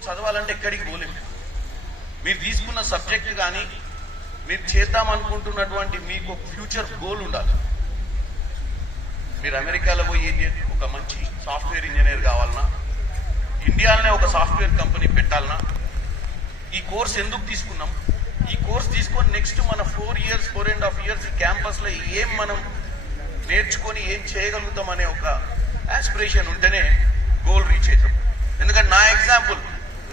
తీసుకొని చదవాలంటే ఎక్కడికి పోలేము. మీరు తీసుకున్న సబ్జెక్ట్ కానీ మీరు చేద్దాం అనుకుంటున్నటువంటి మీకు ఫ్యూచర్ గోల్ ఉండాలి. మీరు అమెరికాలో పోయి ఒక మంచి సాఫ్ట్వేర్ ఇంజనీర్ కావాలన్నా, ఇండియాలోనే ఒక సాఫ్ట్వేర్ కంపెనీ పెట్టాలన్నా, ఈ కోర్స్ ఎందుకు తీసుకున్నాం, ఈ కోర్స్ తీసుకొని నెక్స్ట్ మన 4.5 years ఈ క్యాంపస్లో ఏం మనం నేర్చుకొని ఏం చేయగలుగుతాం అనే ఒక ఆస్పిరేషన్ ఉంటేనే గోల్ రీచ్ అవుతాం. ఎందుకంటే నా ఎగ్జాంపుల్,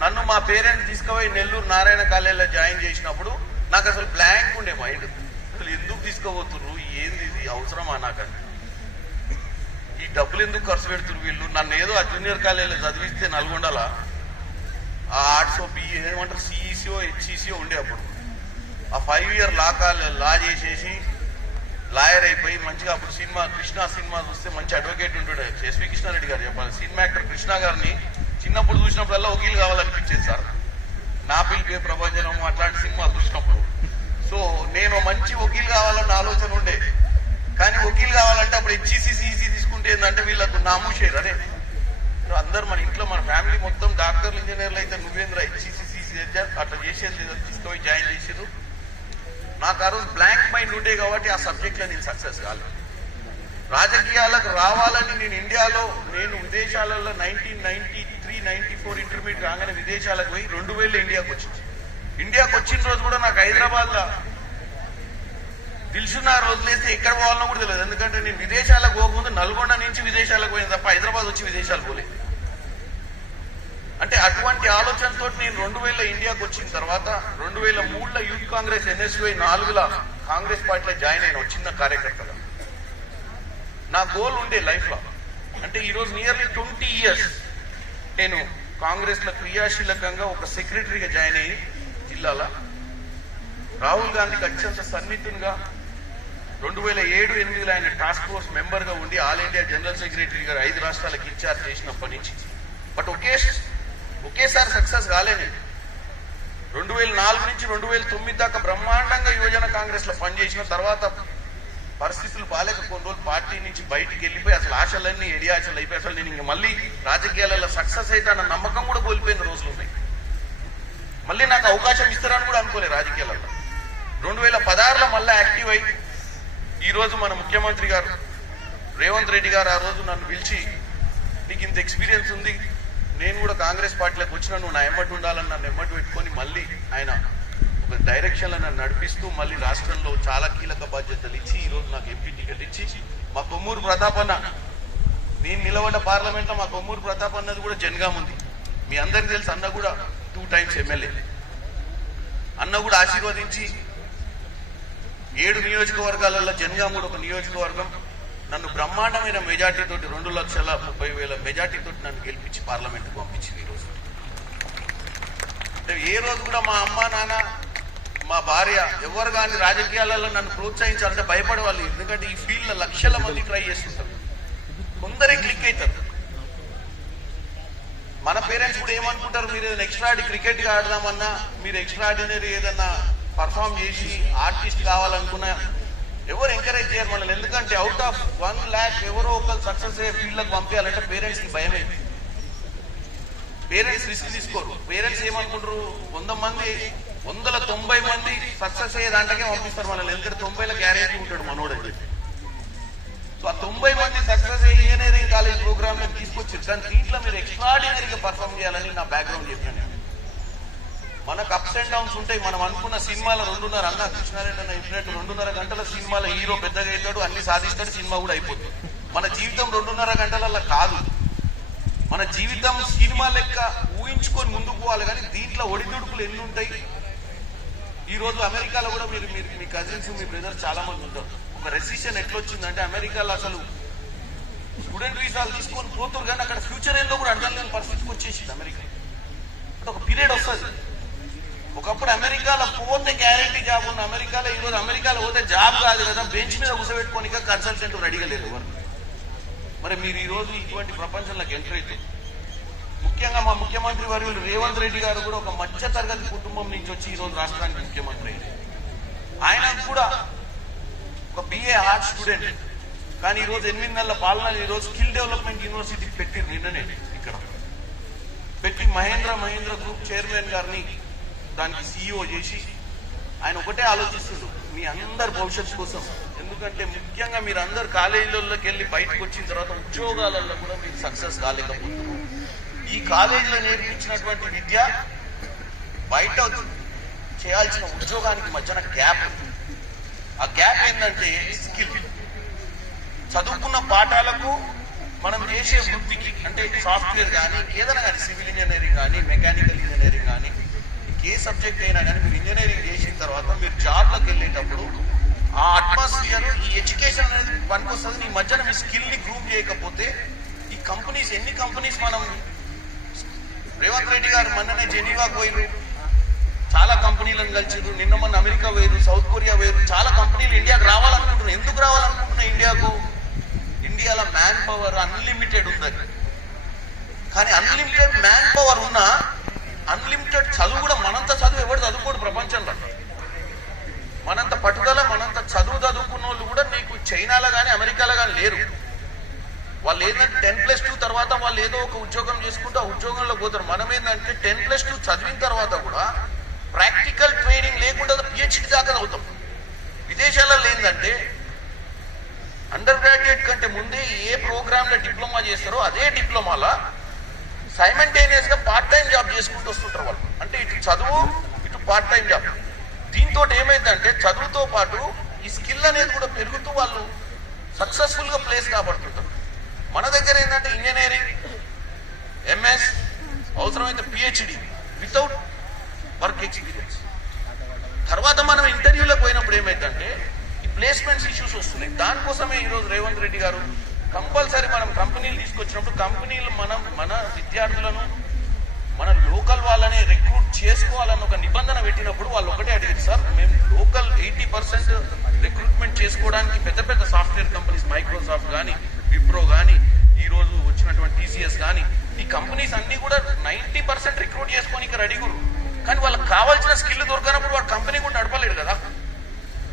నన్ను మా పేరెంట్స్ తీసుకుపోయి నెల్లూరు నారాయణ కాలేజీలో జాయిన్ చేసినప్పుడు నాకు అసలు బ్లాంక్ ఉండే మైండ్. అసలు ఎందుకు తీసుకోబోతున్నారు, ఏంది ఇది అవసరమా నాకని, ఈ డబ్బులు ఎందుకు ఖర్చు పెడుతున్నారు వీళ్ళు. నన్ను ఏదో ఆ జూనియర్ కాలేజీలో చదివిస్తే నల్గొండల ఆ ఆర్ట్స్ బిఏ ఏమంటారు సిఈసిఓ హెచ్ఈసిఓ ఉండే అప్పుడు ఆ 5 year లా చేసేసి లాయర్ అయిపోయి మంచిగా అప్పుడు సినిమా కృష్ణ సినిమా చూస్తే మంచి అడ్వకేట్ ఉంటుండే. ఎస్వి కృష్ణారెడ్డి గారు చెప్పాలి, సినిమా యాక్టర్ కృష్ణ గారిని చిన్నప్పుడు చూసినప్పుడల్లా వకీలు కావాలనిపించేది సార్. నా పిలిపే ప్రపంచం అట్లాంటి సినిమాలు చూసినప్పుడు. సో నేను మంచి వకీలు కావాలన్న ఆలోచన ఉండే. కానీ వకీలు కావాలంటే అప్పుడు హెచ్ఈసి సిఈసి తీసుకుంటే ఏంటంటే వీళ్ళకు నామూషేరు. అరే అందరు మన ఇంట్లో మన ఫ్యామిలీ మొత్తం డాక్టర్లు ఇంజనీర్లు అయితే నువ్వేంద్ర హెచ్ఈసి సిఈసి అట్లా చేసేది తీసుకొని జాయిన్ చేసేది. నాకు ఆ రోజు బ్లాంక్ మైండ్ ఉండే కాబట్టి ఆ సబ్జెక్ట్లో నేను సక్సెస్ కాలేదు. రాజకీయాలకు రావాలని నేను ఇండియాలో నేను విదేశాలలో 1993-94 ఇంటర్మీడియట్ రాగానే విదేశాలకు పోయి 2000 ఇండియాకు వచ్చింది. ఇండియాకు వచ్చిన రోజు కూడా నాకు హైదరాబాద్లో దిల్సుఖ్నగర్ వదిలేస్తే ఎక్కడ పోవాలన్నా కూడా తెలియదు. ఎందుకంటే నేను విదేశాలకు పోకముందు నల్గొండ నుంచి విదేశాలకు పోయింది తప్ప హైదరాబాద్ వచ్చి విదేశాలు పోలేదు. అంటే అటువంటి ఆలోచనతో నేను 2000 ఇండియాకు వచ్చిన తర్వాత 2003లో యూత్ కాంగ్రెస్ NSY 4లో కాంగ్రెస్ పార్టీలో జాయిన్ అయిన చిన్న కార్యకర్తగా. నా గోల్ ఉండే లైఫ్లో అంటే ఈరోజు నియర్లీ 20 years నేను కాంగ్రెస్లో క్రియాశీలకంగా ఒక సెక్రటరీగా జాయిన్ అయ్యి జిల్లాలో రాహుల్ గాంధీకి అత్యంత సన్నిహితునిగా 2007-8లో ఆయన టాస్క్ ఫోర్స్ మెంబర్గా ఉండి ఆల్ ఇండియా జనరల్ సెక్రటరీగా 5 రాష్ట్రాలకు ఇన్ఛార్జ్ చేసినప్పటి నుంచి. బట్ ఒకేసారి సక్సెస్ కాలేదు. 2004 నుంచి 2009 దాకా బ్రహ్మాండంగా యువజన కాంగ్రెస్ లో పనిచేసిన తర్వాత పరిస్థితులు బాలేక కొన్ని రోజులు పార్టీ నుంచి బయటికి వెళ్ళిపోయి అసలు ఆశలన్నీ ఎడియాశలు అయిపోయి అసలు నేను ఇంక మళ్ళీ రాజకీయాలలో సక్సెస్ అయితే అన్న నమ్మకం కూడా కోల్పోయిన రోజులు ఉన్నాయి. మళ్ళీ నాకు అవకాశం ఇస్తారని కూడా అనుకోలేదు రాజకీయాలలో. 2016లో మళ్ళీ యాక్టివ్ అయ్యి ఈరోజు మన ముఖ్యమంత్రి గారు రేవంత్ రెడ్డి గారు ఆ రోజు నన్ను పిలిచి నీకు ఇంత ఎక్స్పీరియన్స్ ఉంది, నేను కూడా కాంగ్రెస్ పార్టీలోకి వచ్చినా నువ్వు నా ఎమ్మటి ఉండాలని నన్ను ఎమ్మటి పెట్టుకొని మళ్ళీ ఆయన ఒక డైరెక్షన్లో నన్ను నడిపిస్తూ మళ్ళీ రాష్ట్రంలో చాలా కీలక బాధ్యతలు ఇచ్చి ఈరోజు నాకు ఎంపీ టికెట్ ఇచ్చి మా కొమ్మూరు ప్రతాప్ అన్న నేను నిలబడ్డ పార్లమెంట్లో మా కొమ్మూరు ప్రతాప్ అన్నది కూడా జనగాం ఉంది. మీ అందరికీ తెలుసు అన్న కూడా 2 times ఎమ్మెల్యే. అన్న కూడా ఆశీర్వదించి 7 నియోజకవర్గాలలో జనగాం కూడా ఒక నియోజకవర్గం నన్ను బ్రహ్మాండమైన మెజార్టీతో 2,30,000 మెజార్టీతో నన్ను గెలిపించి పార్లమెంట్కి పంపించింది. ఈరోజు అంటే ఏ రోజు కూడా మా అమ్మ నాన్న మా భార్య ఎవరు కానీ రాజకీయాలలో నన్ను ప్రోత్సహించాలంటే భయపడేవాళ్ళు. ఎందుకంటే ఈ ఫీల్డ్లో లక్షల మంది ట్రై చేస్తుంటారు, కొందరే క్లిక్ అవుతారు. మన పేరెంట్స్ కూడా ఏమనుకుంటారు, మీరు ఏదైనా ఎక్స్ట్రాడినరీ క్రికెట్గా ఆడదామన్నా మీరు ఎక్స్ట్రాడినరీ ఏదన్నా పర్ఫామ్ చేసి ఆర్టిస్ట్ కావాలనుకున్నా ఎవరు ఎంకరేజ్ చేయరు మనల్ని. ఎందుకంటే అవుట్ ఆఫ్ 1 lakh ఎవరో ఒకరు సక్సెస్ అయ్యే ఫీల్డ్లకు పంపించాలంటే పేరెంట్స్కి భయమే. పేరెంట్స్ రిస్క్ తీసుకోరు. పేరెంట్స్ ఏమనుకుంటారు, 100 మంది 190 మంది సక్సెస్ అయ్యే దాంట్లోకే పంపిస్తారు మనల్ని. ఎందుకంటే 90లో గ్యారెంటీ ఉంటాడు మనోడు అని చెప్పి. సో ఆ 90 మంది సక్సెస్ అయ్యి ఇంజనీరింగ్ కాలేజ్ ప్రోగ్రామ్ తీసుకొచ్చారు. కానీ దీంట్లో మీరు ఎక్స్ట్రాడినరీగా పర్ఫామ్ చేయాలని నా బ్యాక్గ్రౌండ్ చెప్పాను. మనకు అప్స్ అండ్ డౌన్స్ ఉంటాయి. మనం అనుకున్న సినిమాలో 2.5 అన్న కృష్ణారెడ్డి అన్న చెప్పినట్టు 2.5 గంటల సినిమాలో హీరో పెద్దగా అవుతాడు, అన్ని సాధిస్తాడు, సినిమా కూడా అయిపోతుంది. మన జీవితం 2.5 గంటలలో కాదు. మన జీవితం సినిమా లెక్క ఊహించుకొని ముందుకు పోవాలి. కానీ దీంట్లో ఒడిదుడుకులు ఎన్ని ఉంటాయి. ఈ రోజు అమెరికాలో కూడా మీరు మీ కజిన్స్ మీ బ్రదర్స్ చాలా మంది ఉంటారు. ఒక రెసిషన్ ఎట్లా వచ్చిందంటే అమెరికాలో అసలు స్టూడెంట్ వీసాలు తీసుకొని పోతారు, కానీ అక్కడ ఫ్యూచర్ ఏందో కూడా అర్థం లేని పరిస్థితికి వచ్చేసింది అమెరికా. అంటే ఒక పీరియడ్ వస్తుంది. ఒకప్పుడు అమెరికాలో పోతే గ్యారంటీ జాబ్ ఉన్న అమెరికాలో ఈరోజు అమెరికాలో పోతే జాబ్ కాదు కదా, బెంచ్ మీద కూర్చోబెట్టుకోనిక కన్సల్టెంట్ రెడీగా లేదు ఎవరు. మరి మీరు ఈరోజు ఇటువంటి ప్రపంచంలోకి ఎంటర్ అయితే ముఖ్యంగా మా ముఖ్యమంత్రి వర్యులు రేవంత్ రెడ్డి గారు కూడా ఒక మధ్య తరగతి కుటుంబం నుంచి వచ్చి ఈరోజు రాష్ట్రానికి ముఖ్యమంత్రి అయ్యారు. ఆయన కూడా ఒక BA ఆర్ట్స్ స్టూడెంట్, కానీ ఈరోజు 8 నెలల పాలన ఈరోజు స్కిల్ డెవలప్మెంట్ యూనివర్సిటీ పెట్టిరు నిన్ననే ఇక్కడ పెట్టి మహేంద్ర గ్రూప్ చైర్మన్ గారిని దానికి CEO చేసి ఆయన ఒకటే ఆలోచిస్తుండు మీ అందరి భవిష్యత్తు కోసం. ఎందుకంటే ముఖ్యంగా మీరు అందరు కాలేజీలలోకి వెళ్ళి బయటకు వచ్చిన తర్వాత ఉద్యోగాలలో కూడా మీరు సక్సెస్ కాలేకపోతున్నారు. ఈ కాలేజీలో నేర్పించినటువంటి విద్య బయట చేయాల్సిన ఉద్యోగానికి మధ్యన గ్యాప్. ఆ గ్యాప్ ఏంటంటే స్కిల్. చదువుకున్న పాఠాలకు మనం చేసే వృత్తికి, అంటే సాఫ్ట్వేర్ కానీ ఏదైనా కానీ, సివిల్ ఇంజనీరింగ్ కానీ, మెకానికల్ ఇంజనీరింగ్ కానీ, ఏ సబ్జెక్ట్ అయినా కానీ మీరు ఇంజనీరింగ్ చేసిన తర్వాత మీరు జాబ్లోకి వెళ్ళేటప్పుడు ఆ అట్మాస్ఫియర్, ఈ ఎడ్యుకేషన్ అనేది పనికొస్తుంది. ఈ మధ్యన మీ స్కిల్ని గ్రూమ్ చేయకపోతే ఈ కంపెనీస్, ఎన్ని కంపెనీస్ మనం, రేవంత్ రెడ్డి గారు మొన్ననే జెనీవాకు పోయిరు, చాలా కంపెనీలను కలిసిరు, నిన్న మొన్న అమెరికా పోయిరు, సౌత్ కొరియా పోయిరు, చాలా కంపెనీలు ఇండియాకు రావాలనుకుంటున్నారు. ఎందుకు రావాలనుకుంటున్నాయి ఇండియాకు? ఇండియాలో మ్యాన్ పవర్ అన్లిమిటెడ్ ఉందని. కానీ అన్లిమిటెడ్ మ్యాన్ పవర్ ఉన్నా అన్లిమిటెడ్ చదువు కూడా, మనంత చదువు ఎవరు చదువుకోడు ప్రపంచంలో. మనంత పట్టుదల, మనంత చదువుకున్న వాళ్ళు కూడా నీకు చైనాలో కానీ అమెరికాలో కానీ లేరు. వాళ్ళు ఏంటంటే 10+2 తర్వాత వాళ్ళు ఏదో ఒక ఉద్యోగం చేసుకుంటూ ఆ ఉద్యోగంలో పోతారు. మనం ఏంటంటే 10+2 చదివిన తర్వాత కూడా ప్రాక్టికల్ ట్రైనింగ్ లేకుండా PhD దాకా అవుతాం. విదేశాలలో ఏంటంటే అండర్ గ్రాడ్యుయేట్ కంటే ముందే ఏ ప్రోగ్రాంలో డిప్లొమా చేస్తారో అదే డిప్లొమాలో సైమల్టేనియస్ గా పార్ట్ టైం జాబ్ చేసుకుంటూ వస్తుంటారు వాళ్ళు. అంటే ఇటు చదువు, ఇటు పార్ట్ టైం జాబ్. దీంతో ఏమైందంటే చదువుతో పాటు ఈ స్కిల్ అనేది కూడా పెరుగుతూ వాళ్ళు సక్సెస్ఫుల్ గా ప్లేస్ కాబడుతుంటారు. మన దగ్గర ఏంటంటే ఇంజనీరింగ్, MS, అవసరమైతే PhD వితౌట్ వర్క్ ఎక్స్పీరియన్స్. తర్వాత మనం ఇంటర్వ్యూలకు పోయినప్పుడు ఏమైందంటే ఈ ప్లేస్మెంట్స్ ఇష్యూస్ వస్తున్నాయి. దానికోసమే ఈరోజు రేవంత్ రెడ్డి గారు కంపల్సరీ మనం కంపెనీలు తీసుకొచ్చినప్పుడు కంపెనీలు మన విద్యార్థులను, మన లోకల్ వాళ్ళని రిక్రూట్ చేసుకోవాలని ఒక నిబంధన పెట్టినప్పుడు వాళ్ళు ఒకటే అడిగారు, సార్ మేము లోకల్ 80% రిక్రూట్మెంట్ చేసుకోవడానికి పెద్ద పెద్ద సాఫ్ట్వేర్ కంపెనీస్, మైక్రోసాఫ్ట్ కానీ, విప్రో కానీ, ఈ రోజు వచ్చినటువంటి TCS కానీ, ఈ కంపెనీస్ అన్ని కూడా 90% రిక్రూట్ చేసుకోనికి రెడీగా. కానీ వాళ్ళకి కావాల్సిన స్కిల్ దొరకనప్పుడు వాడు కంపెనీ కూడా నడపలేడు కదా.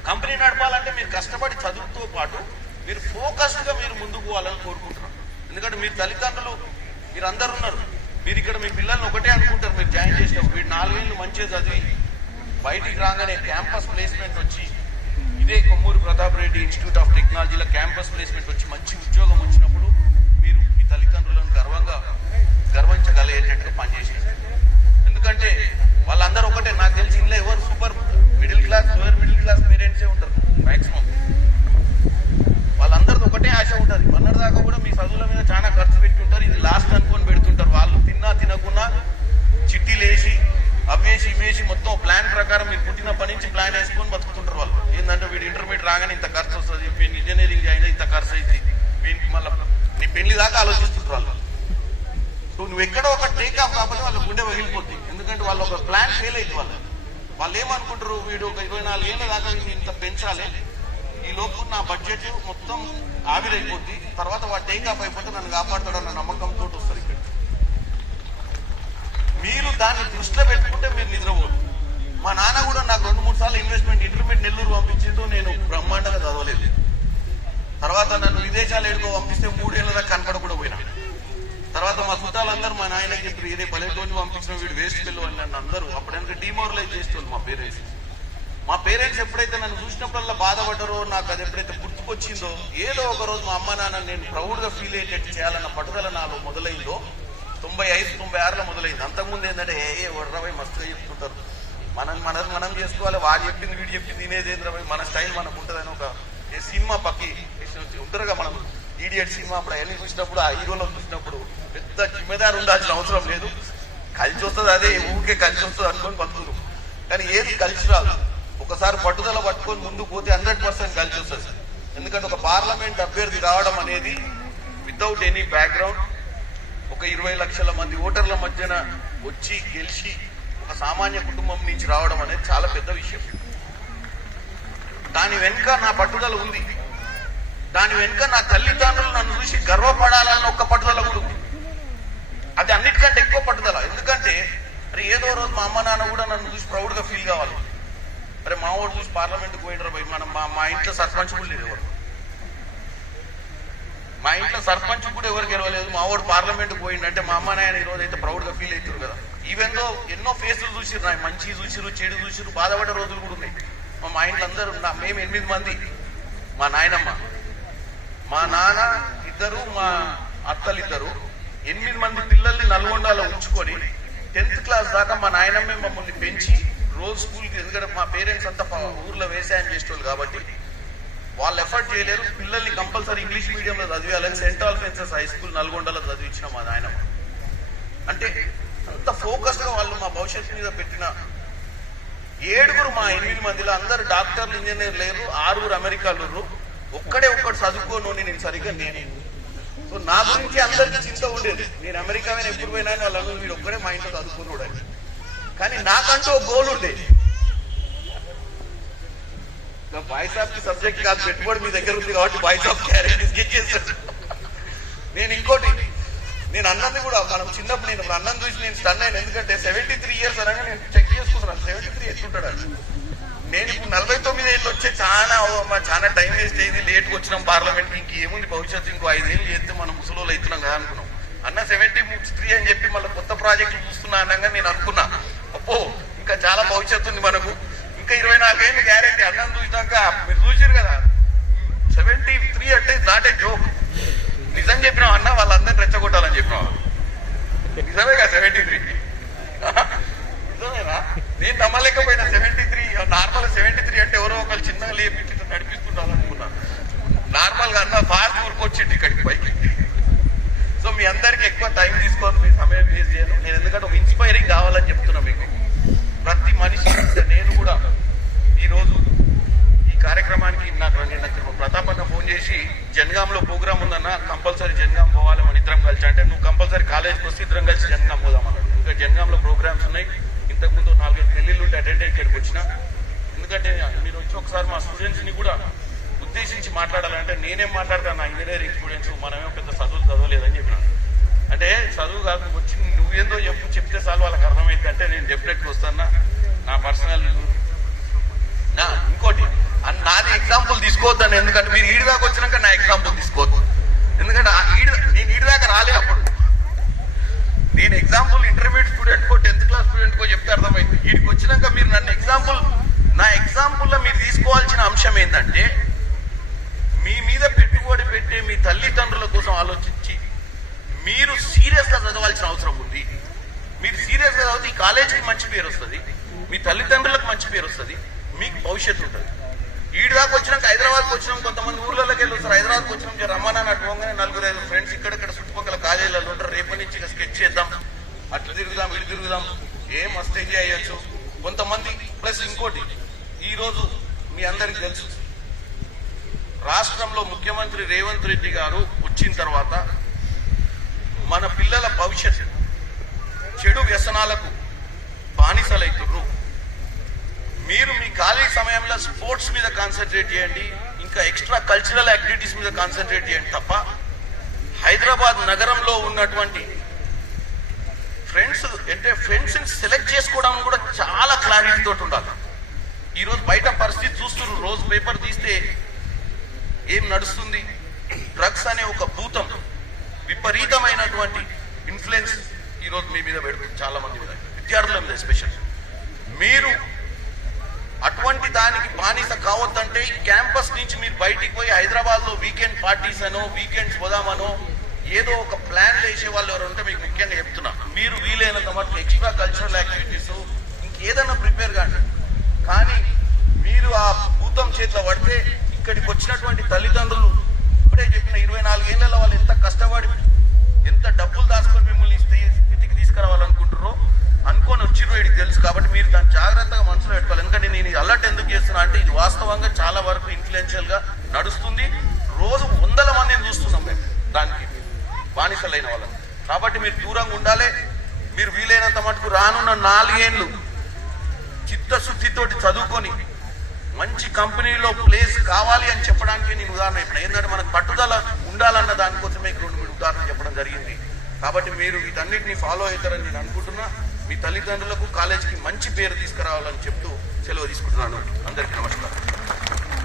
కంపెనీ నడపాలంటే మీరు కష్టపడి చదువుతో పాటు మీరు ఫోకస్డ్గా మీరు ముందుకు పోవాలని కోరుకుంటున్నారు. ఎందుకంటే మీరు తల్లిదండ్రులు, మీరు అందరు ఉన్నారు, మీరు ఇక్కడ మీ పిల్లల్ని ఒకటే అనుకుంటారు. మీరు జాయిన్ చేసినప్పుడు వీడు 4 ఏళ్ళు మంచిగా చదివి బయటికి రాగానే క్యాంపస్ ప్లేస్మెంట్ వచ్చి, ఇదే కొమ్మూరు ప్రతాప్ రెడ్డి ఇన్స్టిట్యూట్ ఆఫ్ టెక్నాలజీలో క్యాంపస్ ప్లేస్మెంట్ వచ్చి మంచి ఉద్యోగం వచ్చినప్పుడు మీరు మీ తల్లిదండ్రులను గర్వించగలిగేటట్టుగా పనిచేసేది. ఎందుకంటే వాళ్ళందరూ ఒకటే, నాకు తెలిసి ఇంట్లో ఎవరు సూపర్ మిడిల్ క్లాస్ పేరెంట్సే ఉంటారు మ్యాక్సిమం. వాళ్ళందరిది ఒకటే ఆశ ఉంటుంది. మొన్నటి దాకా కూడా మీ చదువుల మీద చాలా ఖర్చు పెట్టి ఉంటారు, ఇది లాస్ట్ అనుకొని పెడుతుంటారు. వాళ్ళు తినకున్నా చిట్టీలు వేసి అవేసి ఇవేసి మొత్తం ప్లాన్ ప్రకారం మీరు పుట్టినప్పటి నుంచి ప్లాన్ వేసుకొని బతుకుతుంటారు. వాళ్ళు ఏంటంటే వీడు ఇంటర్మీడియట్ రాగానే ఇంత ఖర్చు వస్తుంది, వీడిని ఇంజనీరింగ్ అయినా ఇంత ఖర్చు అవుతుంది, వీనికి మళ్ళీ నీ పెళ్లి దాకా ఆలోచిస్తుంటారు వాళ్ళు. సో నువ్వు ఎక్కడో ఒక టేక్ ఆఫ్ కాకపోతే వాళ్ళ గుండె పగిలిపోతుంది. ఎందుకంటే వాళ్ళు ఒక ప్లాన్ ఫెయిల్ అవుతుంది. వాళ్ళు ఏమనుకుంటారు, వీడు ఒక 24 ఏళ్ళ దాకా ఇంత పెంచాలి, ఈ లోపు నా బడ్జెట్ మొత్తం ఆవిరైపోద్ది, తర్వాత వాడు టేక్ ఆఫ్ అయిపోతే నన్ను కాపాడుతాడన్న నమ్మకంతో వస్తారు. ఇక్కడ మీరు దాన్ని దృష్టిలో పెట్టుకుంటే మీరు నిద్రపోదు. మా నాన్న కూడా నాకు 2-3 సార్లు ఇంటర్మీడియట్ నెల్లూరు పంపించిండు, నేను బ్రహ్మాండంగా చదవలేదు. తర్వాత నన్ను విదేశాలు ఎడుకో పంపిస్తే 3 ఏళ్ళ దాకా కనపడ కూడా పోయినా. తర్వాత మా చుట్టాలందరూ మా నాయనకి చెప్పారు, ఇదే పల్లెటూరిని పంపించిన వీడు వేస్ట్ పిల్లలు అని నన్ను అందరూ అప్పుడైనా డిమోరలైజ్ చేస్తారు మా పేరెంట్స్ ఎప్పుడైతే నన్ను చూసినప్పుడల్లా బాధపడ్డారో, నాకు అది ఎప్పుడైతే గుర్తుకొచ్చిందో, ఏదో ఒక రోజు మా అమ్మ నాన్న నేను ప్రౌడ్గా ఫీల్ అయ్యేటట్టు చేయాలన్న పట్టుదల నాలో మొదలైందో 95-96లో మొదలైంది. అంతకుముందు ఏంటంటే వర్రవై మస్తుగా చెప్తుంటారు, మనం చేసుకోవాలి, వాడు చెప్పింది వీడు చెప్పింది తినేదేంద్రవై, మన స్టైల్ మనకు ఉంటుందని. ఒక సినిమా పక్కి ఉంటారుగా మనం, ఈడియట్ సినిమా అప్పుడు అవన్నీ చూసినప్పుడు, ఆ హీరోలో చూసినప్పుడు పెద్ద జిమ్మెదారు ఉండాల్సిన అవసరం లేదు, కలిసి వస్తుంది, అదే ఊరికే కలిసి వస్తుంది అనుకొని బతుకులు. కానీ ఏది కలిసి రాదు. ఒకసారి పట్టుదల పట్టుకొని ముందుకు పోతే 100% కలిసి వస్తుంది. ఎందుకంటే ఒక పార్లమెంట్ అభ్యర్థి రావడం అనేది వితౌట్ ఎనీ బ్యాక్గ్రౌండ్, ఒక 20 లక్షల మంది ఓటర్ల మధ్యన వచ్చి గెలిచి ఒక సామాన్య కుటుంబం నుంచి రావడం అనేది చాలా పెద్ద విషయం. దాని వెనుక నా పట్టుదల ఉంది. దాని వెనుక నా తల్లిదండ్రులు నన్ను చూసి గర్వపడాలన్న ఒక్క పట్టుదల కూడా ఉంది. అది అన్నిటికంటే ఎక్కువ పట్టుదల. ఎందుకంటే అరే ఏదో రోజు మా అమ్మ నాన్న కూడా నన్ను చూసి ప్రౌడ్గా ఫీల్ కావాలి. అరే మా వాడు చూసి పార్లమెంట్కి పోయినరు పోయి, మనం మా ఇంట్లో సర్పంచ్ కూడా లేదు ఎవరు. మా ఇంట్లో సర్పంచ్ కూడా ఎవరు గెలవలేదు, మా వాడు పార్లమెంట్ పోయిందంటే మా అమ్మ నాయన ఈ రోజు అయితే ప్రౌడ్ గా ఫీల్ అవుతారు కదా. ఈవెన్ దో ఎన్నో ఫేసులు చూసిరు, మంచి చూసిరు, చెడు చూసిరు, బాధపడే రోజులు కూడా ఉన్నాయి. మా ఇంట్లో అందరూ మేము 8 మంది, మా నాయనమ్మ, మా నాన్న ఇద్దరు, మా అత్తలు ఇద్దరు, 8 మంది పిల్లల్ని నల్గొండలో ఉంచుకొని 10th క్లాస్ దాకా మా నాయనమ్మే మమ్మల్ని పెంచి రోజు స్కూల్కి, ఎందుకంటే మా పేరెంట్స్ అంతా ఊర్లో వ్యవసాయం చేసేవాళ్ళు కాబట్టి వాళ్ళు ఎఫర్ట్ చేయలేరు. పిల్లల్ని కంపల్సరీ ఇంగ్లీష్ మీడియంలో చదివేయాలని సెంట్ ఆల్ఫెన్సెస్ హై స్కూల్ నల్గొండలో చదివించిన మా నాయనమ్మ. అంటే అంత ఫోకస్ గా వాళ్ళు మా భవిష్యత్తు మీద పెట్టిన 7 మా 8 మందిలో అందరు డాక్టర్లు, ఇంజనీర్ లేరు, 6 అమెరికాలు, ఒక్కడు చదువుకోను నేను సరిగ్గా. నేను సో నా గురించి అందరికీ చింత ఉండేది, నేను అమెరికా మీద ఎప్పుడు పోయినా వాళ్ళు వీడు ఒక్కడే మా ఇంట్లో చదువుకున్నాడు. కానీ నాకంటూ ఒక గోల్ ఉండేది. బాయ్స్ ఆఫ్ సబ్జెక్ట్ కాదు, పెట్టుబడి మీ దగ్గర ఉంది కాబట్టి బాయ్స్ ఆఫ్ క్యారెక్టర్స్ చేస్తాడు. నేను ఇంకోటి, నేను అన్నది కూడా మనం చిన్నప్పుడు నేను అన్నం చూసి నేను స్టన్ అయినా, ఎందుకంటే 73 years అనగా నేను చెక్ చేసుకుంటున్నాను 73 ఎట్లుంటాడు అని. నేను ఇప్పుడు 49 ఏళ్ళు వచ్చే చాలా టైం వేస్ట్ అయింది, లేట్గా వచ్చినాం పార్లమెంట్కి, ఇంకేముంది భవిష్యత్తు, ఇంకో 5 ఏళ్ళు చేస్తే మనం ముసలోళ్ళు అవుతున్నాం కదా అనుకున్నాం. అన్న 73 అని చెప్పి మళ్ళీ కొత్త ప్రాజెక్టులు చూస్తున్నా అనగా నేను అనుకున్నా, అప్పో ఇంకా చాలా భవిష్యత్తు ఉంది మనకు, ఇంకా 24 ఏళ్ళు గ్యారెంటీ. అన్నం చూసినాక మీరు చూసారు కదా 73 అంటే నాట్ ఏ జోక్. నిజం చెప్పినాం అన్న, వాళ్ళందరినీ రెచ్చగొట్టాలని చెప్పినాం. నిజమే కదా 73, నిజమేనా? నేను నమ్మలేకపోయినా 73. నార్మల్ 73 అంటే ఎవరో ఒకళ్ళు చిన్నగా లేపి నడిపిస్తుండాలనుకున్నా. నార్మల్ గా అన్న ఫాస్ట్ ఊరుకొచ్చింది ఇక్కడికి పైకి. సో మీ అందరికి ఎక్కువ టైం తీసుకొని మీ సమయం వేస్ట్ చేయను నేను, ఎందుకంటే ఒక ఇన్స్పైరింగ్ కావాలని చెప్తున్నా మీకు. ప్రతి మనిషి, నేను కూడా ఈరోజు ఈ కార్యక్రమానికి నాకు ప్రతాపన్న ఫోన్ చేసి జనగాంలో ప్రోగ్రామ్ ఉందన్న, కంపల్సరీ జనగాం పోవాలి మన ఇద్దరం కలిసి అంటే, నువ్వు కంపల్సరీ కాలేజ్కి వస్తే ఇద్దరం కలిసి జనగాం పోదామన్నాడు. ఇంకా జనగాంలో ప్రోగ్రామ్స్ ఉన్నాయి, ఇంతకుముందు 4-5 పెళ్లిళ్ళు ఉంటే అటెండ్ అయ్యి ఇక్కడికి వచ్చిన. ఎందుకంటే మీరు వచ్చి ఒకసారి మా స్టూడెంట్స్ని కూడా ఉద్దేశించి మాట్లాడాలంటే, నేనేం మాట్లాడతాను, నా ఇంజనీరింగ్ స్టూడెంట్స్ మనమేమో పెద్ద చదవలేదని చెప్పిన. అంటే చదువు కాదు, వచ్చి నువ్వేందో చెప్తే చాలు వాళ్ళకి అర్థమైంది అంటే నేను డెఫినెట్గా వస్తాను. నా పర్సనల్ ఇంకోటి నాది ఎగ్జాంపుల్ తీసుకోవద్దాను, ఎందుకంటే మీరు ఈడి దాకా వచ్చినాక నా ఎగ్జాంపుల్ తీసుకోవద్దు. ఎందుకంటే నేను ఈడి దాకా రాలే. అప్పుడు నేను ఎగ్జాంపుల్ ఇంటర్మీడియట్ స్టూడెంట్కో 10th క్లాస్ స్టూడెంట్కో చెప్తే అర్థమైంది. వీడికి వచ్చినాక మీరు నన్ను నా ఎగ్జాంపుల్లో మీరు తీసుకోవాల్సిన అంశం ఏంటంటే, మీ మీద పెట్టుబడి పెట్టే మీ తల్లిదండ్రుల కోసం ఆలోచించి మీరు సీరియస్ గా చదవాల్సిన అవసరం ఉంది. మీరు సీరియస్ గా చదివితే ఈ కాలేజీకి మంచి పేరు వస్తుంది, మీ తల్లిదండ్రులకు మంచి పేరు వస్తుంది, మీకు భవిష్యత్తు ఉంటుంది. ఈడు దాకా వచ్చినాక హైదరాబాద్కి వచ్చినాం, కొంతమంది ఊర్లలోకి వెళ్ళి వస్తారు. హైదరాబాద్కి వచ్చినాం రమ్మన్నా అటు పోగానే 4-5 ఫ్రెండ్స్ ఇక్కడెక్కడ చుట్టుపక్కల కాలేజీలలో ఉంటారు. రేపటి నుంచి ఇక స్కెచ్ చేద్దాం, అట్లా తిరుగుదాం, ఇటు తిరుగుదాం, ఏం మస్తు ఎంజాయ్ చేయొచ్చు కొంతమంది. ప్లస్ ఇంకోటి, ఈరోజు మీ అందరికి తెలుసు, రాష్ట్రంలో ముఖ్యమంత్రి రేవంత్ రెడ్డి గారు వచ్చిన తర్వాత మన పిల్లల భవిష్యత్తు చెడు వ్యసనాలకు బానిసలైతుర్రు. మీరు మీ ఖాళీ సమయంలో స్పోర్ట్స్ మీద కాన్సన్ట్రేట్ చేయండి, ఇంకా ఎక్స్ట్రా కల్చరల్ యాక్టివిటీస్ మీద కాన్సన్ట్రేట్ చేయండి తప్ప హైదరాబాద్ నగరంలో ఉన్నటువంటి ఫ్రెండ్స్ని సెలెక్ట్ చేసుకోవడం కూడా చాలా క్లారిటీ తోటి ఉండాలి. ఈరోజు బయట పరిస్థితి చూస్తున్నారు, రోజు పేపర్ తీస్తే ఏం నడుస్తుంది. డ్రగ్స్ అనే ఒక భూతం విపరీతమైనటువంటి ఇన్ఫ్లుయెన్స్ ఈరోజు మీ మీద పెడుతుంది, చాలా మంది మీద, విద్యార్థుల మీద ఎస్పెషల్. మీరు అటువంటి దానికి బానిస కావద్దంటే ఈ క్యాంపస్ నుంచి మీరు బయటికి పోయి హైదరాబాద్లో వీకెండ్ పార్టీస్ అనో వీకెండ్స్ పోదామనో ఏదో ఒక ప్లాన్ వేసే వాళ్ళు ఎవరు ఉంటే మీకు ముఖ్యంగా చెప్తున్నా, మీరు వీలైనంత మటుకు ఎక్స్ట్రా కల్చరల్ యాక్టివిటీస్ ఇంకేదన్నా ప్రిపేర్ కాండి. కానీ మీరు ఆ భూతం చేతిలో పడితే ఇక్కడికి వచ్చినటువంటి తల్లిదండ్రులు ఇప్పుడే చెప్పిన 24 ఏళ్లలో వాళ్ళు ఎంత కష్టపడి ఎంత డబ్బులు దాచుకొని మిమ్మల్ని స్థితికి తీసుకురావాలనుకుంటారో అనుకొని వచ్చిర్రో వీడికి తెలుసు. కాబట్టి మీరు దాన్ని జాగ్రత్తగా మనసులో పెట్టుకోవాలి. ఎందుకంటే నేను ఇది అలర్ట్ ఎందుకు చేస్తున్నా అంటే, ఇది వాస్తవంగా చాలా వరకు ఇన్ఫ్లుయెన్షియల్ గా నడుస్తుంది. రోజు 100 మందిని చూస్తున్నాం మేము దానికి బానిసలైన వాళ్ళని. కాబట్టి మీరు దూరంగా ఉండాలి. మీరు వీలైనంత మటుకు రానున్న 4 ఏళ్ళు చిత్తశుద్ధితోటి చదువుకొని మంచి కంపెనీలో ప్లేస్ కావాలి అని చెప్పడానికి నేను ఉదాహరణ చెప్పిన. ఏంటంటే మనకు పట్టుదల ఉండాలన్న దానికోసమే 2-3 ఉదాహరణ చెప్పడం జరిగింది. కాబట్టి మీరు వీటన్నిటిని ఫాలో అవుతారని నేను అనుకుంటున్నా. మీ తల్లిదండ్రులకు కాలేజీకి మంచి పేరు తీసుకురావాలని చెప్తూ సెలవు తీసుకుంటున్నాను. అందరికీ నమస్కారం.